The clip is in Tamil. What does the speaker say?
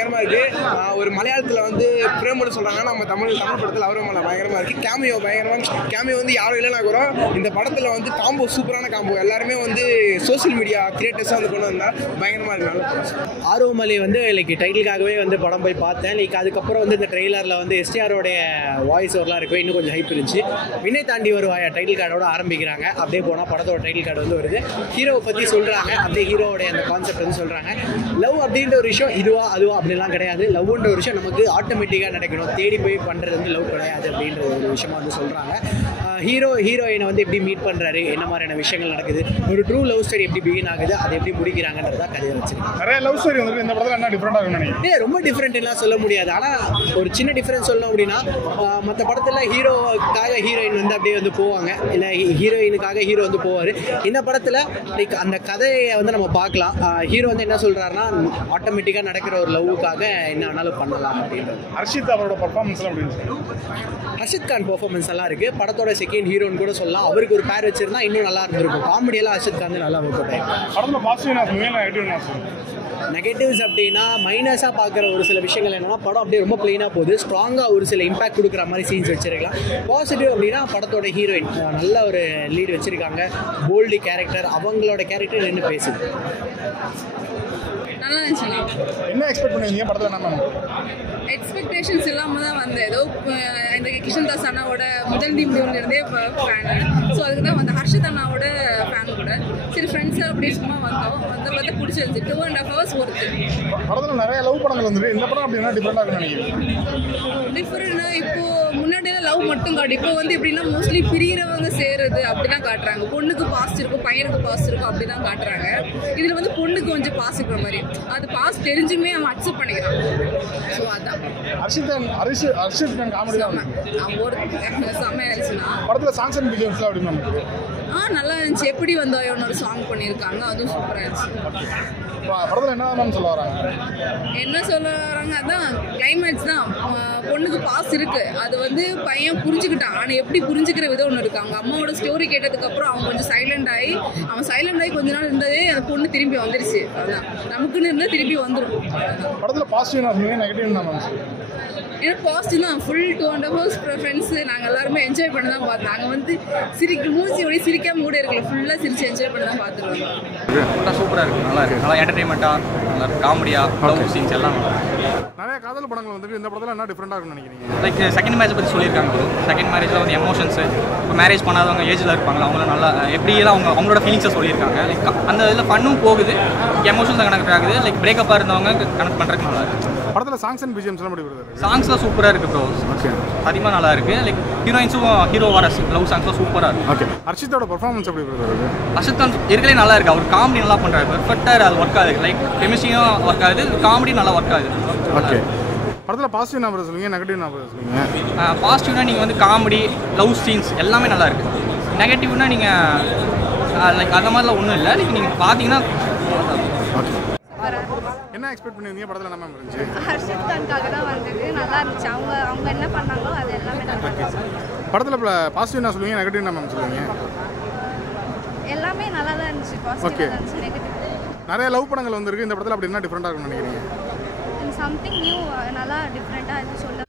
பயங்கரமாக இருக்குது. ஒரு மலையாளத்தில் வந்து பிரேமன்னு சொல்கிறாங்க, நம்ம தமிழ் படத்தில் அவரும் பயங்கரமாக இருக்குது. கேமியோ பயங்கரமாக, கேமியோ வந்து யாரும் இல்லைனா கூட இந்த படத்தில் வந்து காம்போ சூப்பரான காம்போ, எல்லாருமே வந்து சோசியல் மீடியா கிரியேட்டர்ஸாக வந்து கொண்டு வந்தால் பயங்கரமாக இருக்கு. ஆர்வமலை வந்து லைக் டைட்டிலுக்காகவே வந்து படம் போய் பார்த்தேன். லைக் அதுக்கப்புறம் வந்து இந்த ட்ரெய்லரில் வந்து எஸ்டிஆரோடைய வாய்ஸ் ஓவர்லாம் இருக்கும், இன்னும் கொஞ்சம் ஹைப் இருந்துச்சு. வினை தாண்டி வருவாயா டைட்டில் கார்டோட ஆரம்பிக்கிறாங்க. அப்படியே போனால் படத்தோட டைட்டில் கார்டு வந்து வருது. ஹீரோவை பற்றி சொல்கிறாங்க, அப்படியே ஹீரோவோடைய அந்த கான்செப்ட் வந்து சொல்கிறாங்க. லவ் அப்படின்ற ஒரு விஷயம் இதுவா அதுவா அப்படிலாம் கிடையாது. லவ்ன்ற ஒரு விஷயம் நமக்கு ஆட்டோமேட்டிக்காக நடக்கணும், தேடி போய் பண்ணுறது வந்து லவ் கிடையாது அப்படின்ற ஒரு விஷயமா வந்து சொல்கிறாங்க. ஹீரோயினை வந்து எப்படி மீட் பண்ணுறாரு, என்ன மாதிரியான விஷயங்கள் நடக்குது, ஒரு ட்ரூ லவ் ஸ்டோரி எப்படி பிகின் ஆகுது, அதை எப்படி முடிக்கிறாங்கன்றதா கதையை வச்சிருக்காங்க. நிறைய லவ் ஸ்டோரி வந்து இந்த படத்தில் என்ன டிஃப்ரெண்டாக இருக்குன்னு நினைக்கிறேன். ரொம்ப டிஃப்ரெண்ட்லாம் சொல்ல முடியாது. ஆனால் ஒரு சின்ன டிஃப்ரென்ஸ் சொல்லணும் அப்படின்னா, மற்ற படத்தில் ஹீரோவுக்காக ஹீரோயின் வந்து அப்படியே வந்து போவாங்க, இல்லை ஹீரோயினுக்காக ஹீரோ வந்து போவார். இந்த படத்தில் லைக் அந்த கதையை வந்து நம்ம பார்க்கலாம். ஹீரோ வந்து என்ன சொல்கிறாருன்னா, ஆட்டோமேட்டிக்காக நடக்கிற ஒரு லவ்வுக்காக என்ன வேணாலும் பண்ணலாம் அப்படின்றது. ஹர்ஷித் அவரோட பர்ஃபார்மன்ஸ்லாம் அப்படின்னு ஹர்ஷித் கான் பெர்ஃபார்மன்ஸ் எல்லாம் இருக்குது. படத்தோட செகண்ட் ஹீரோன்னு கூட சொல்லலாம். அவருக்கு ஒரு பேர் வச்சிருந்தா இன்னும் நல்லா இருந்திருக்கும். காமெடியெல்லாம் ஹர்ஷித் கான் நல்லா ஒர்க் அவுட் ஆகிடும். படத்தில் பாசிட்டிவ் நான் சொல்லுவேன், நெகட்டிவ் நான் சொல்லுவேன். நெகட்டிவ்ஸ் அப்படின்னா மைனஸாக பார்க்குற ஒரு சில விஷயங்கள் என்னென்னா, படம் அப்படியே ரொம்ப பிளெயினாக போகுது. ஸ்ட்ராங்காக ஒரு சில இம்பாக்ட் கொடுக்குற மாதிரி சீன்ஸ் வச்சிருக்கலாம். பாசிட்டிவ் அப்படின்னா படத்தோட ஹீரோயின் நல்ல ஒரு லீட் வச்சுருக்காங்க. போல்டு கேரக்டர், அவங்களோட கேரக்டர் நின்று பேசுது. நல்லா இருந்துச்சுண்ணா. என்ன எக்ஸ்பெக்ட் பண்ணுவீங்க படத்தில்? என்ன எக்ஸ்பெக்டேஷன்ஸ் இல்லாமல் தான் வந்து ஏதோ இந்த கிஷன் தாஸ் அண்ணாவோட முதல் முடிவுலேருந்தே ஃபேனு. ஸோ அதுக்கு தான் வந்து ஹர்ஷித் அண்ணாவோட ஃபேன் கூட. சரி ஃப்ரெண்ட்ஸு அப்படி சும்மா வந்தோம், வந்து பார்த்து பிடிச்சிருந்துச்சு. 2.5 hours பொறுத்து. படத்தில் நிறைய லவ் படங்கள் வந்துருக்கு, இந்த படம் அப்படின்னா டிஃப்ரெண்டாக இருக்குன்னு நினைக்கிறேன். டிஃப்ரெண்ட்னா இப்போது முன்னாடியெல்லாம் லவ் மட்டும் காட்டு, இப்போ வந்து எப்படின்னா மோஸ்ட்லி பிரிகிறவங்க சேருது அப்படி தான் காட்டுறாங்க. பொண்ணுக்கு பாஸ்ட் இருக்கும், பையனுக்கு பாஸ்ட் இருக்கும், அப்படி தான் காட்டுறாங்க. இதில் வந்து பொண்ணுக்கு கொஞ்சம் பாஸ் இருக்கிற மாதிரி, அது பாஸ் தெரிஞ்சுமே அவன் அக்செப்ட் பண்ணிக்கிறான். ஸோ அதான் ஹர்ஷித் கான் காமெடி தான் ஒரு செம்மையாயிருச்சுன்னா. படத்தில் சாங்ஸ் அண்ட் பிஜிஎம்ஸ்லாம் அப்படின்னு நல்லா இருந்துச்சு. எப்படி வந்தாயோன்னு ஒரு சாங் பண்ணியிருக்காங்க, அதுவும் சூப்பராக இருந்துச்சு. படத்தில் என்ன சொல்ல வராங்க? என்ன சொல்ல வராங்க, அதான் கிளைமேக்ஸ் தான். பொண்ணுக்கு பாஸ் இருக்கு, அது வந்து பையன் புரிஞ்சுக்கிட்டான். ஆனால் எப்படி புரிஞ்சுக்கிற விதம் ஒன்று இருக்கு. அவங்க அம்மாவோட ஸ்டோரி கேட்டதுக்கப்புறம் அவன் கொஞ்சம் சைலண்ட் ஆகி கொஞ்ச நாள் இருந்ததே அந்த பொண்ணு திரும்பி வந்துருச்சு. அதுதான் நமக்குன்னு இருந்தால் திரும்பி வந்துடும். படத்தில் பாசிட்டிவ் நான் சொல்லுவேன், நெகட்டிவ் நான் எனக்கு பாசிட்டிவ் தான். ஃபுல் 2.5 hours ஃப்ரெண்ட்ஸு நாங்கள் எல்லாருமே என்ஜாய் பண்ண தான் பார்த்தோம். நாங்கள் வந்து மூஞ்சி ஒளி சிரிக்காம கூட இருக்கல, ஃபுல்லாக சிரிச்சு என்ஜாய் பண்ண தான் பார்த்துருவோம். சூப்பராக இருக்குது, நல்லா இருக்குது, நல்லா என்டர்டைன்மெண்ட்டாக, நல்லா காமெடியாக, லவ் சீன்ஸ் எல்லாம் நிறைய காதல் படங்கள் வந்துட்டு இந்த படத்தில் என்ன டிஃப்ரெண்டாக இருக்குன்னு நினைக்கிறீங்க? லைக் செகண்ட் மேரேஜ் பற்றி சொல்லியிருக்காங்க. செகண்ட் மேரேஜில் வந்து எமோஷன்ஸு, இப்போ மேரேஜ் பண்ணாதவங்க ஏஜில் இருப்பாங்களா, அவங்களும் நல்லா எப்படியெல்லாம் அவங்களோட ஃபீலிங்ஸை சொல்லியிருக்காங்க. லைக் அந்த இதில் பண்ணும் போகுது, எமோஷன்ஸை கனெக்ட் ஆகுது. லைக் பிரேக்கப்பாக இருந்தவங்க கனெக்ட் பண்ணுறதுக்கு நல்லா இருக்குது. படத்தில் சாங்ஸ் அண்ட் பிஜிஎம்ஸ்லாம் எப்படி வருது? சாங்ஸ்லாம் சூப்பராக இருக்குது ப்ரோ. ஓகே, அதிகமாக நல்லா இருக்குது. லைக் ஹீரோயின்ஸும் ஹீரோவோட லவ் சாங்ஸ்லாம் சூப்பராக இருக்குது. ஓகே, ஹர்ஷித்தோட பர்ஃபார்மன்ஸ் எப்படி வருது? ஹர்ஷித் கான் இருக்கலே நல்லா இருக்குது. அவர் காமெடி நல்லா பண்ணுறாரு, பெர்ஃபெக்டாக அது ஒர்க் ஆகுது. லைக் கெமிஸ்ட்ரியும் ஒர்க் ஆகுது, காமெடி நல்லா ஒர்க் ஆகுது. ஓகே, படத்தில் பாசிட்டிவ் நம்பர் சொல்லுங்கள், நெகட்டிவ் நம்பர் சொல்லுங்கள். பாசிட்டிவ்னா நீங்கள் வந்து காமெடி, லவ் சீன்ஸ் எல்லாமே நல்லா இருக்குது. நெகட்டிவ்னா நீங்கள் லைக் அந்த மாதிரிலாம் ஒன்றும் இல்லை. லைக் நீங்கள் பார்த்தீங்கன்னா என்ன எக்ஸ்பெக்ட் பண்ணுவீங்க படத்தில்? என்ன மேம் இருந்துச்சு? ஹர்ஷித் கான்காக தான் வந்தது, நல்லா இருந்துச்சு. அவங்க என்ன பண்ணாங்களோ அது எல்லாமே நல்லா இருந்துச்சு. படத்தில் பாசிட்டிவ் நான் சொல்லுவீங்க, நெகட்டிவ் என்ன மேம் சொல்லுவீங்க? எல்லாமே நல்லா தான் இருந்துச்சு. பாசிட்டிவ் இருந்துச்சு, நெகட்டிவ். நிறைய லவ் படங்கள் வந்திருக்கு, இந்த படத்தில் அப்படி என்ன டிஃப்ரெண்டாக இருக்கும்னு நினைக்கிறீங்க? சம்திங் நியூ, நல்லா டிஃப்ரெண்ட்டாக இது சொல்ல